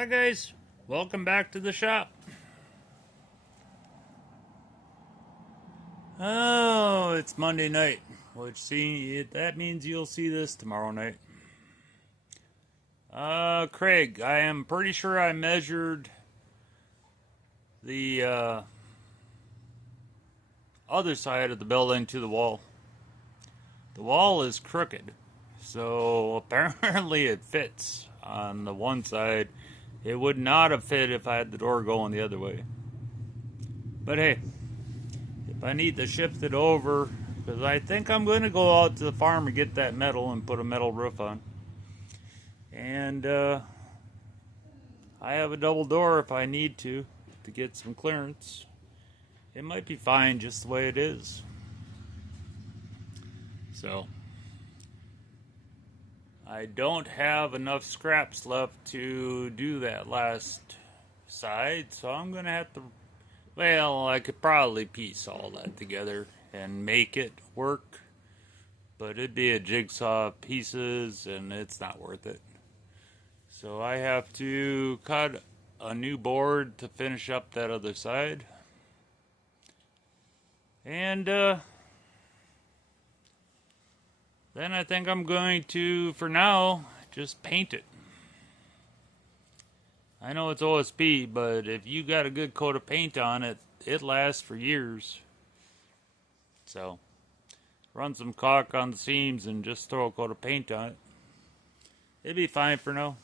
Hi guys, welcome back to the shop. Oh, it's Monday night, that means you'll see this tomorrow night. Craig, I am pretty sure I measured the other side of the building to the wall. The wall is crooked, so apparently it fits on the one side. It would not have fit if I had the door going the other way. But hey, if I need to shift it over, because I think I'm going to go out to the farm and get that metal and put a metal roof on. And I have a double door if I need to get some clearance. It might be fine just the way it is. So I don't have enough scraps left to do that last side, so I'm going to have to, well, I could probably piece all that together and make it work, but it'd be a jigsaw pieces and it's not worth it. So I have to cut a new board to finish up that other side. And then I think I'm going to, for now, just paint it. I know it's OSB, but if you got a good coat of paint on it, it lasts for years. So run some caulk on the seams and just throw a coat of paint on it. It'd be fine for now.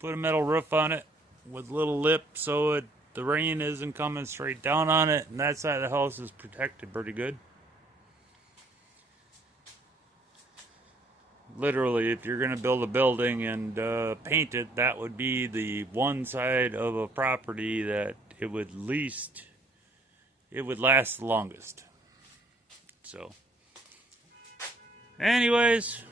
Put a metal roof on it with a little lip so the rain isn't coming straight down on it, and that side of the house is protected pretty good. Literally, if you're going to build a building and paint it, that would be the one side of a property that it would last the longest. So, anyways,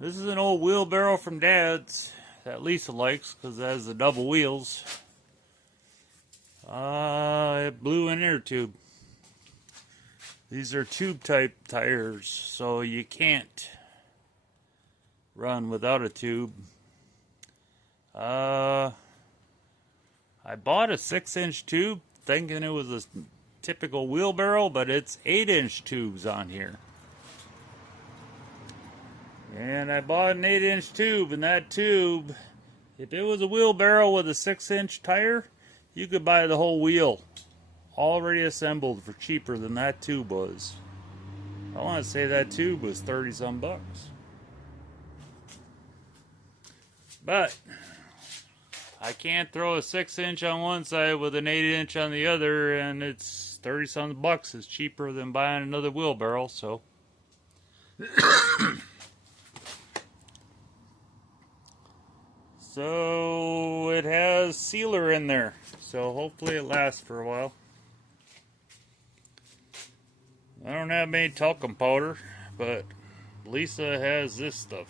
this is an old wheelbarrow from Dad's that Lisa likes because it has the double wheels. It blew an air tube. These are tube type tires, so you can't run without a tube. I bought a 6-inch tube thinking it was a typical wheelbarrow, but it's 8-inch tubes on here. And I bought an 8-inch tube, and that tube, if it was a wheelbarrow with a 6-inch tire, you could buy the whole wheel already assembled for cheaper than that tube was. I want to say that tube was 30 some bucks. But I can't throw a 6-inch on one side with an 8-inch on the other, and it's 30 some bucks is cheaper than buying another wheelbarrow, so so it has sealer in there, so hopefully it lasts for a while. I don't have any talcum powder, but Lisa has this stuff.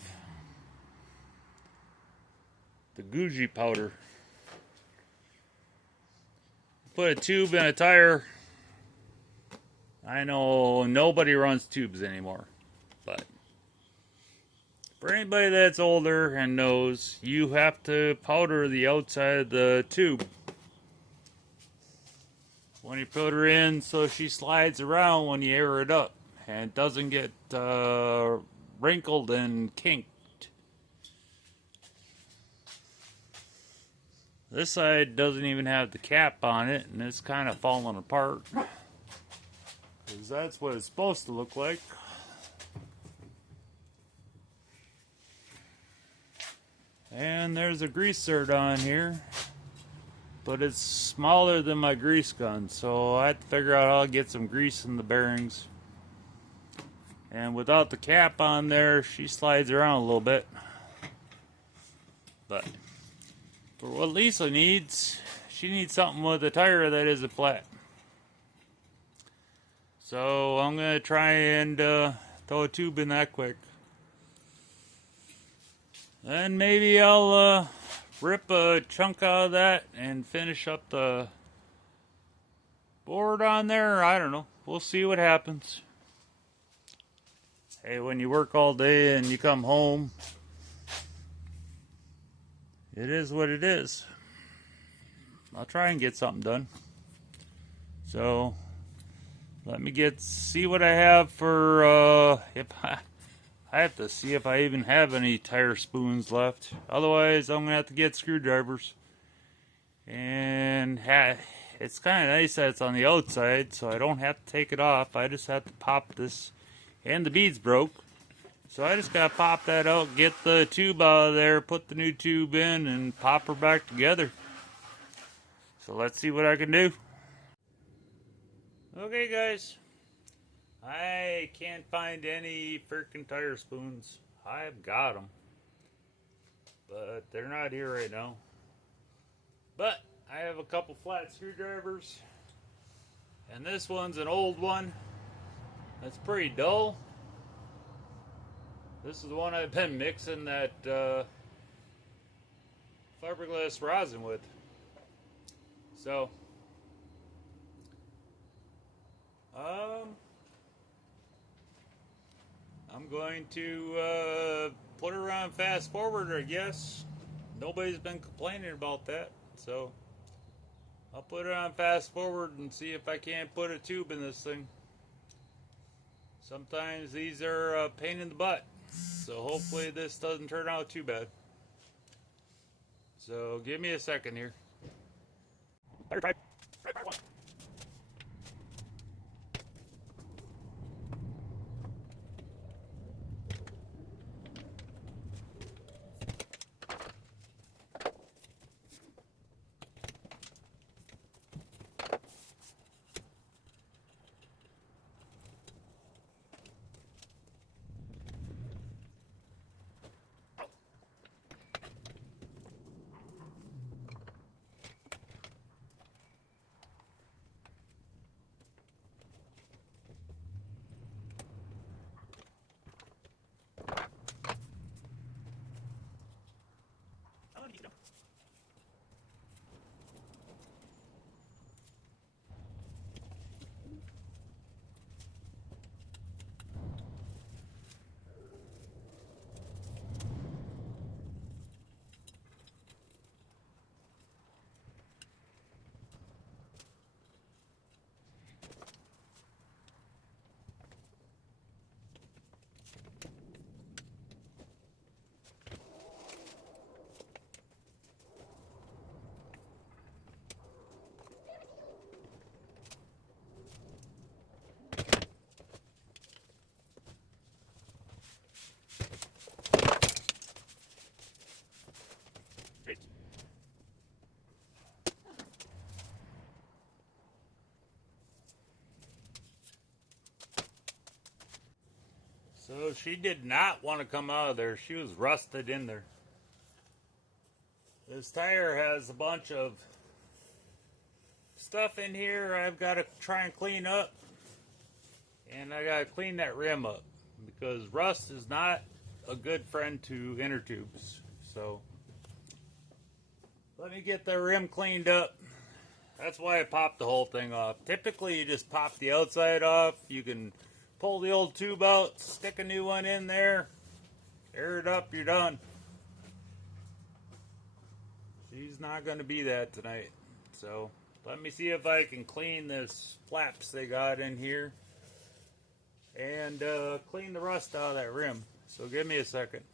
The Gucci powder. Put a tube in a tire. I know nobody runs tubes anymore, but for anybody that's older and knows, you have to powder the outside of the tube when you put her in so she slides around when you air it up and it doesn't get wrinkled and kinked. This side doesn't even have the cap on it, and it's kind of falling apart, because that's what it's supposed to look like. And there's a grease zerd on here, but it's smaller than my grease gun, so I have to figure out how to get some grease in the bearings. And without the cap on there, she slides around a little bit. But for what Lisa needs, she needs something with a tire that isn't flat. So I'm going to try and throw a tube in that quick. Then maybe I'll rip a chunk out of that and finish up the board on there. I don't know. We'll see what happens. Hey, when you work all day and you come home, it is what it is. I'll try and get something done. So let me see what I have for if I have to see if I even have any tire spoons left. Otherwise, I'm gonna have to get screwdrivers. And it's kind of nice that it's on the outside, so I don't have to take it off. I just have to pop this, and the bead's broke. So I just gotta pop that out, get the tube out of there, put the new tube in, and pop her back together. So let's see what I can do. Okay, guys. I can't find any freaking tire spoons. I've got them, but they're not here right now. But I have a couple flat screwdrivers, and this one's an old one. That's pretty dull. This is the one I've been mixing that fiberglass rosin with. So, I'm going to put her on fast forward, I guess. Nobody's been complaining about that, so I'll put it on fast forward and see if I can't put a tube in this thing. Sometimes these are a pain in the butt, so hopefully this doesn't turn out too bad. So give me a second here. So she did not want to come out of there. She was rusted in there. This tire has a bunch of stuff in here I've got to try and clean up. And I got to clean that rim up, because rust is not a good friend to inner tubes. So let me get the rim cleaned up. That's why I popped the whole thing off. Typically you just pop the outside off. You can pull the old tube out, stick a new one in there, air it up, you're done. She's not going to be that tonight. So let me see if I can clean this flaps they got in here and clean the rust out of that rim. So give me a second.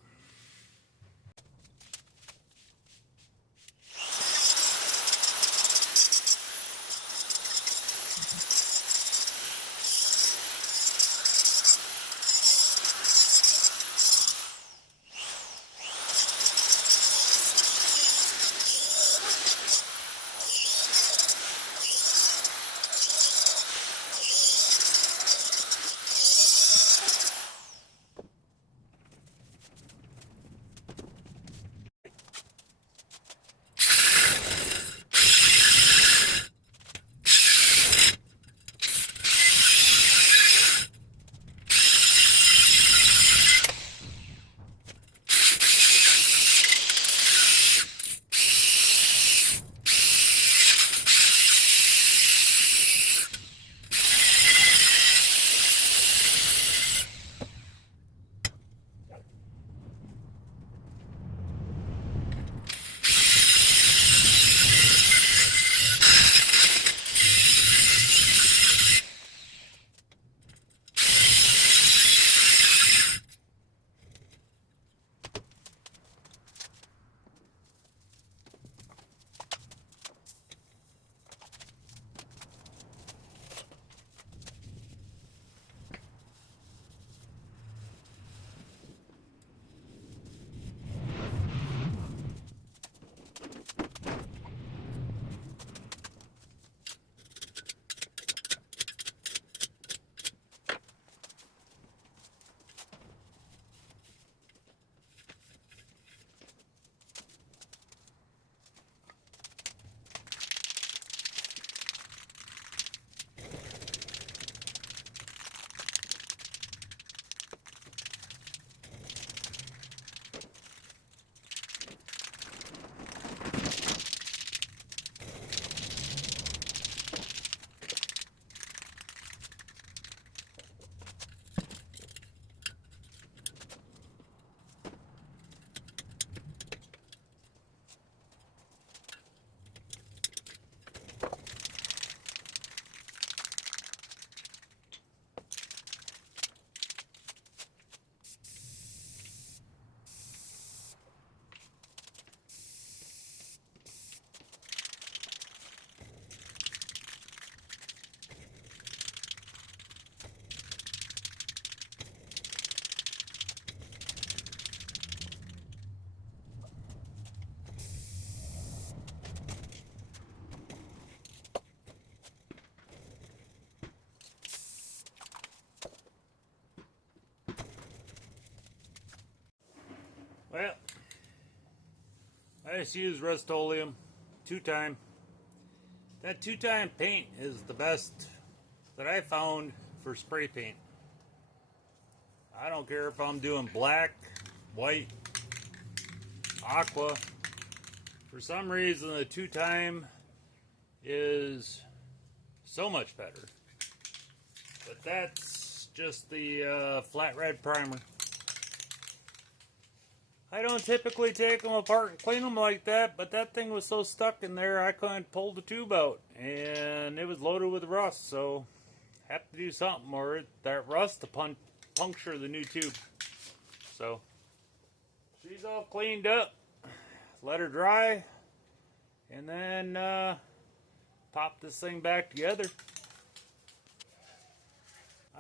Well, I just use Rust-Oleum 2-time. That 2-time paint is the best that I found for spray paint. I don't care if I'm doing black, white, aqua. For some reason, the 2-time is so much better. But that's just the flat red primer. I don't typically take them apart and clean them like that, but that thing was so stuck in there I couldn't pull the tube out. And it was loaded with rust, so I have to do something or that rust to puncture the new tube. So, she's all cleaned up. Let her dry. And then pop this thing back together.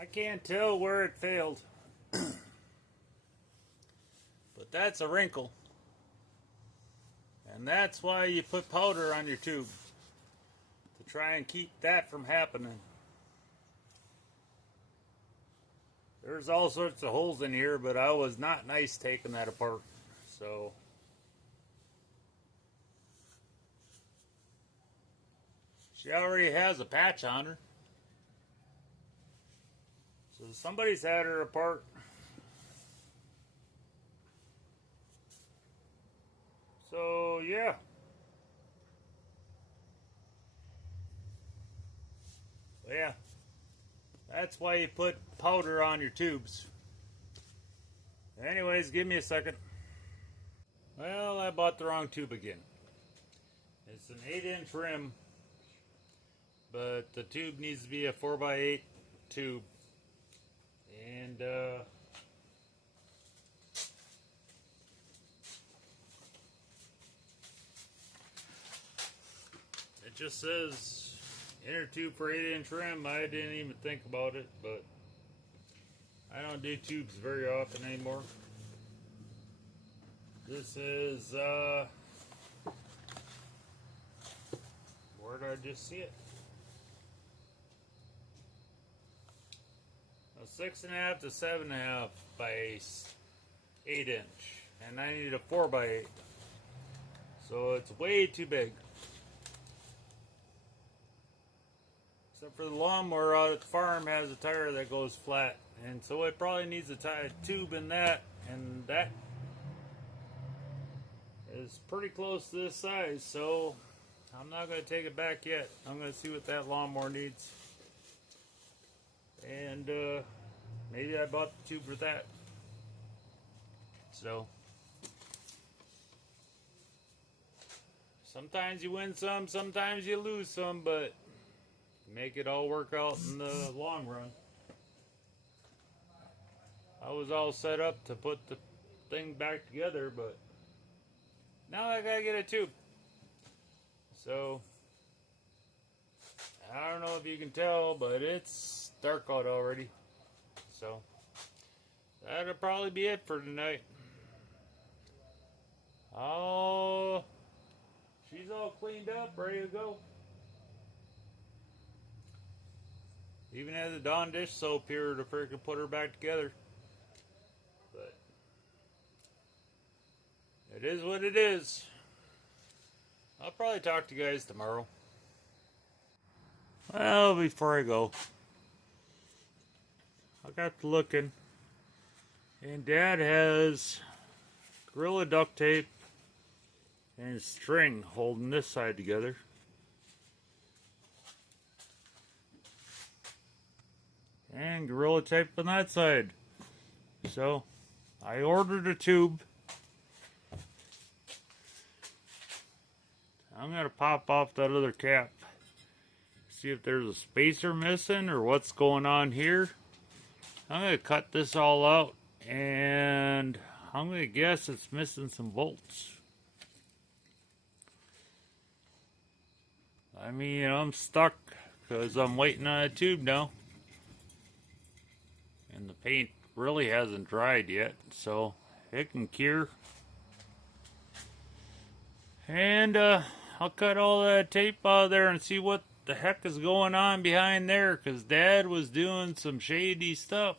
I can't tell where it failed. But that's a wrinkle. And that's why you put powder on your tube. To try and keep that from happening. There's all sorts of holes in here, but I was not nice taking that apart. So she already has a patch on her. So somebody's had her apart. So, yeah. Yeah. That's why you put powder on your tubes. Anyways, give me a second. Well, I bought the wrong tube again. It's an 8-inch rim, but the tube needs to be a 4x8 tube. And, it just says inner tube for 8-inch rim. I didn't even think about it, but I don't do tubes very often anymore. This is, where did I just see it? A 6.5 to 7.5 by 8-inch, and I need a 4x8. So it's way too big. Except for the lawnmower out at the farm has a tire that goes flat, and so it probably needs a tube in that, and that is pretty close to this size, so I'm not going to take it back yet. I'm going to see what that lawnmower needs. And maybe I bought the tube for that. So sometimes you win some, sometimes you lose some, but make it all work out in the long run. I was all set up to put the thing back together, but now I gotta get a tube. So I don't know if you can tell, but it's dark out already. So that'll probably be it for tonight. Oh, she's all cleaned up, ready to go. Even had the Dawn dish soap here to freaking put her back together. But it is what it is. I'll probably talk to you guys tomorrow. Well, before I go, I got to looking, and Dad has Gorilla duct tape and string holding this side together. And Gorilla tape on that side. So I ordered a tube. I'm going to pop off that other cap. See if there's a spacer missing or what's going on here. I'm going to cut this all out. And I'm going to guess it's missing some bolts. I mean, I'm stuck because I'm waiting on a tube now. And the paint really hasn't dried yet, so it can cure. And I'll cut all that tape out of there and see what the heck is going on behind there, because Dad was doing some shady stuff.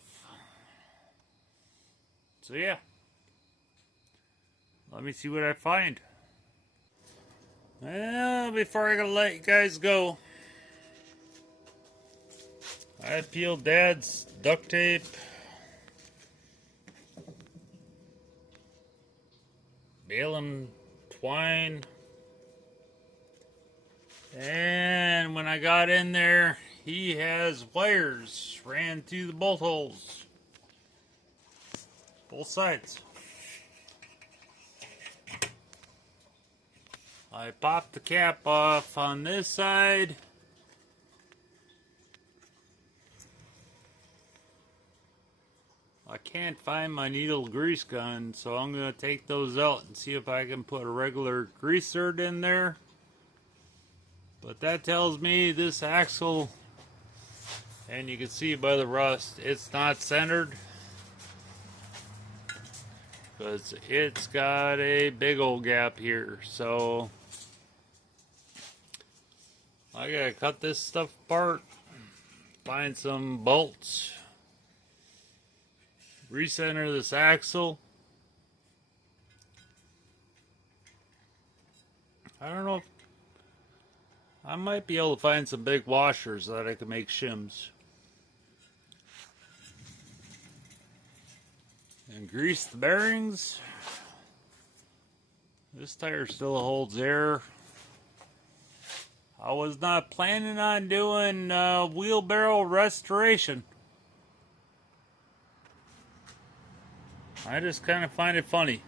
So yeah. Let me see what I find. Well, before I gotta let you guys go, I peeled Dad's duct tape, baling twine, and when I got in there, he has wires ran through the bolt holes, both sides. I popped the cap off on this side. I can't find my needle grease gun, so I'm going to take those out and see if I can put a regular grease zerd in there. But that tells me this axle, and you can see by the rust, it's not centered. Because it's got a big old gap here, so I gotta cut this stuff apart, find some bolts, recenter this axle. I don't know, I might be able to find some big washers that I can make shims. And grease the bearings. This tire still holds air. I was not planning on doing wheelbarrow restoration. I just kind of find it funny.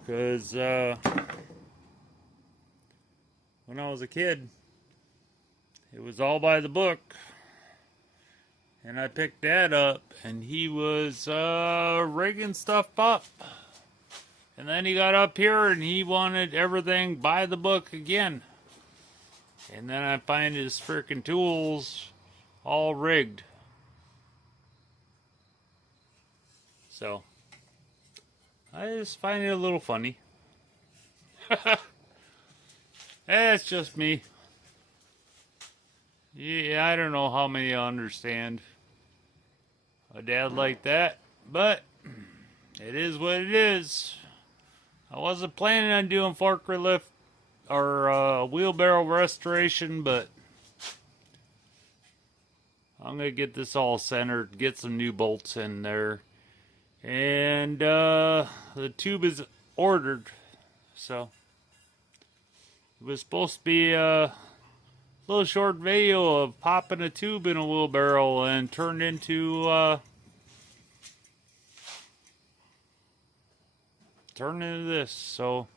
Because when I was a kid, it was all by the book. And I picked Dad up, and he was rigging stuff up. And then he got up here, and he wanted everything by the book again. And then I find his freaking tools all rigged. So, I just find it a little funny. That's just me. Yeah, I don't know how many understand a dad like that, but it is what it is. I wasn't planning on doing forklift or wheelbarrow restoration, but I'm going to get this all centered, get some new bolts in there, and the tube is ordered, so it was supposed to be a little short video of popping a tube in a wheelbarrow and turned into this. So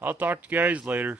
I'll talk to you guys later.